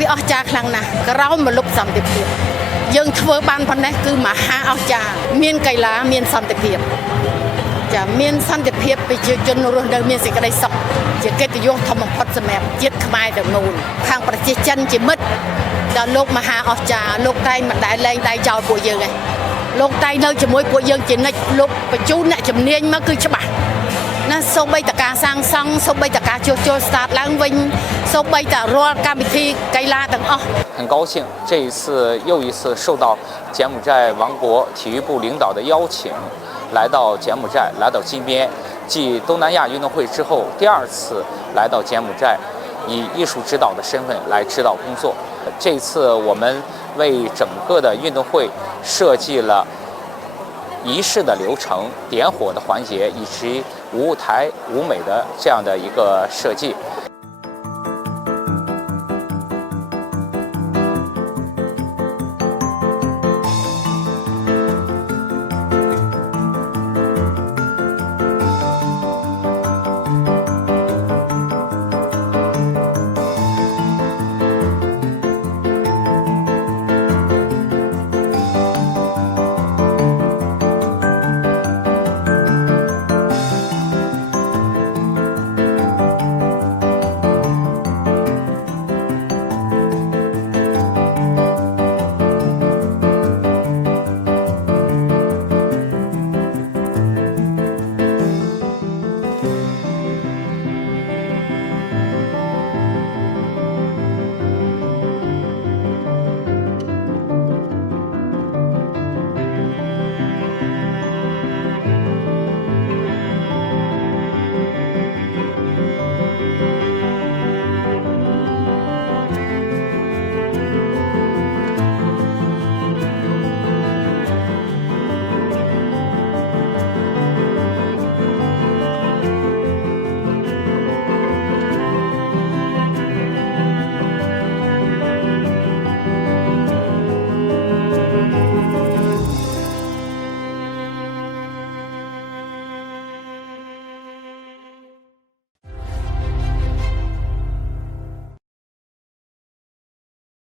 វាអស្ចារ្យខ្លាំងណាស់ក្រោមមលុបសន្តិភាពយើងធ្វើបានប៉ុណ្ណេះគឺមហាអស្ចារ្យមានកីឡាមានសន្តិភាពចាមានសន្តិភាពប្រជាជនរស់នៅមានសេចក្តីសុខជាកិត្តិយសធំបំផុតសម្រាប់ជាតិខ្មែរទាំងមូលខាងប្រជាជនជាមិត្តដល់លោកមហាអស្ចារ្យលោកតែងមិនដែលលែងដៃចោលពួកយើងឯងលោកតែងនៅជាមួយពួកយើងជានិច្ចលោកបញ្ជូនអ្នកជំនាញមកគឺច្បាស់ណាសូម្បីតការសាងសង់សូម្បីតការជួសជុលស្តាតឡើងវិញសូម្បីតរាល់កម្មវិធីកីឡាទាំងអស់很高兴这一次又一次受到柬埔寨王国体育部领导的邀请来到柬埔寨来到金边继东南亚运动会之后第二次来到柬埔寨以艺术指导的身份来指导工作这次我们为整个的运动会设计了仪式的流程点火的环节以及舞台舞美的这样的一个设计